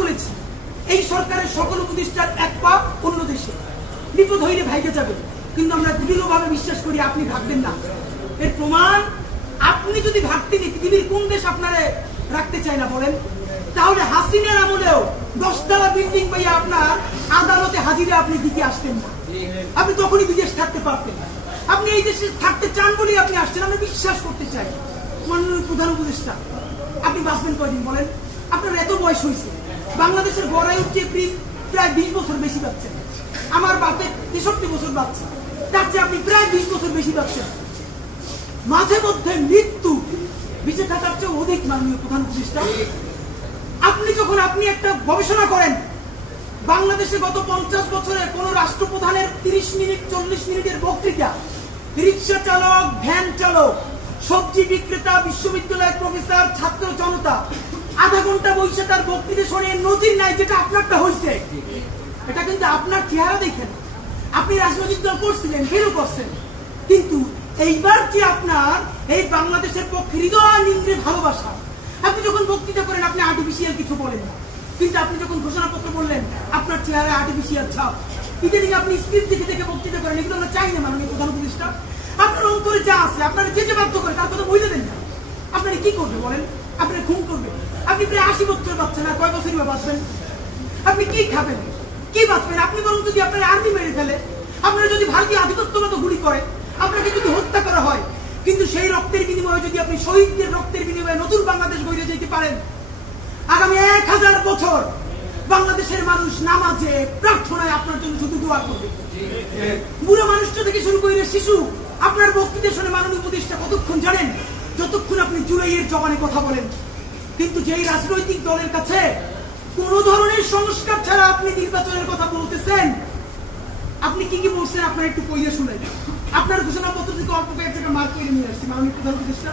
বলেছি এই সরকারের সকল উপদেষ্টার এক পা অন্য দেশে, বিপদ হইলে ভাইকে যাবে, কিন্তু আমরা দৃঢ়ভাবে বিশ্বাস করি আপনি ভাববেন না। এর প্রমাণ, আপনি যদি ভাবতেন পৃথিবীর কোন দেশ আপনারে রাখতে চায় না বলেন, তাহলে হাসিনার আমলেও 10 তলা বিল্ডিং পাইয়া আপনার আদালতে হাজিরে আপনি দিকে আসতেন না, আপনি তখনই বিদেশ থাকতে পারতেন। আপনি এই দেশে থাকতে চান বলেই আপনি আসছেন, আমরা বিশ্বাস করতে চাই। মাননীয় প্রধান উপদেষ্টা, আপনি বাঁচবেন কয়দিন বলেন? আপনার এত বয়স হয়েছে, বাংলাদেশের গড়ায় উঠছে প্রায় 20 বছর বেশি পাচ্ছেন, আমার বাপে 63 বছর পাচ্ছে, তার চেয়ে আপনি প্রায় 20 বছর বেশি পাচ্ছেন। মাঝে মধ্যে মৃত্যু বেঁচে থাকার চেয়ে অধিক। মাননীয় প্রধান উপদেষ্টা, আপনি একটা গবেষণা করেন, বাংলাদেশে গত 50 বছরে কোন রাষ্ট্রপ্রধানের 30 মিনিট 40 মিনিটের বক্তৃতা, রিক্সা চালক, ভ্যান চালক, সবজি বিক্রেতা, বিশ্ববিদ্যালয়ের প্রফেসর, ছাত্র জনতা আধা ঘন্টা বসে তার বক্তৃতা শুনে নজির নাই, যেটা আপনারটা হয়েছে। এটা কিন্তু আপনার চেহারা দেখেন, আপনি রাজনৈতিক দল করছিলেন, ফেরও করছেন, কিন্তু এইবার যে আপনার এই বাংলাদেশের পক্ষে হৃদয় নিংড়ে ভালোবাসা, আপনি যখন বক্তৃতা করেন আপনি আর্টিফিশিয়াল কিছু বলেন না, কিন্তু আপনি যখন ঘোষণাপত্র বললেন আপনার চেহারায় আর্টিফিশিয়াল ছাপ। ইদানিং আপনি স্ক্রিপ্ট দেখে দেখে বক্তৃতা করেন, এগুলো আমরা চাই না। মাননীয় প্রধান উপদেষ্টা, আপনার অন্তরে যা আছে, আপনারা যে বাধ্য করে তার কথা বলে দেন না। আপনারা কি করবে বলেন? আপনারা খুন করবে? আপনি প্রায় 80 বছর বাঁচছেন, আর কয় বছরই বাঁচবেন? আপনি কি খাবেন, কি বাঁচবেন? আপনি বরং যদি আপনার আর্মি মেরে ফেলে, আপনারা যদি ভারতীয় আধিপত্যবাদ গুলি করে, আপনাকে যদি হত্যা করা হয়, কিন্তু সেই রক্তের বিনিময়ে যদি আপনি শহীদদের রক্তের বিনিময়ে নতুন বাংলাদেশ গড়ে যেতে পারেন, আগামী 1000 বছর বাংলাদেশের মানুষ নামাজে প্রার্থনায় আপনার জন্য শুধু দোয়া করবে। বুড়ো মানুষটা থেকে শুরু করে শিশু আপনার বক্তৃতা শুনে মাননীয় উপদেষ্টা কতক্ষণ জানেন? যতক্ষণ আপনি জুলাইয়ের জবানে কথা বলেন। কিন্তু যেই রাজনৈতিক দলের কাছে কোন ধরনের সংস্কার ছাড়া আপনি নির্বাচনের কথা বলতেছেন, আপনি কি কি বলছেন আপনার একটু কইয়া শুনেন। আপনার ঘোষণাপত্র থেকে অল্প কয়েক জায়গায় মার্ক করে নিয়ে আসছি মাননীয় প্রধান উপদেষ্টা।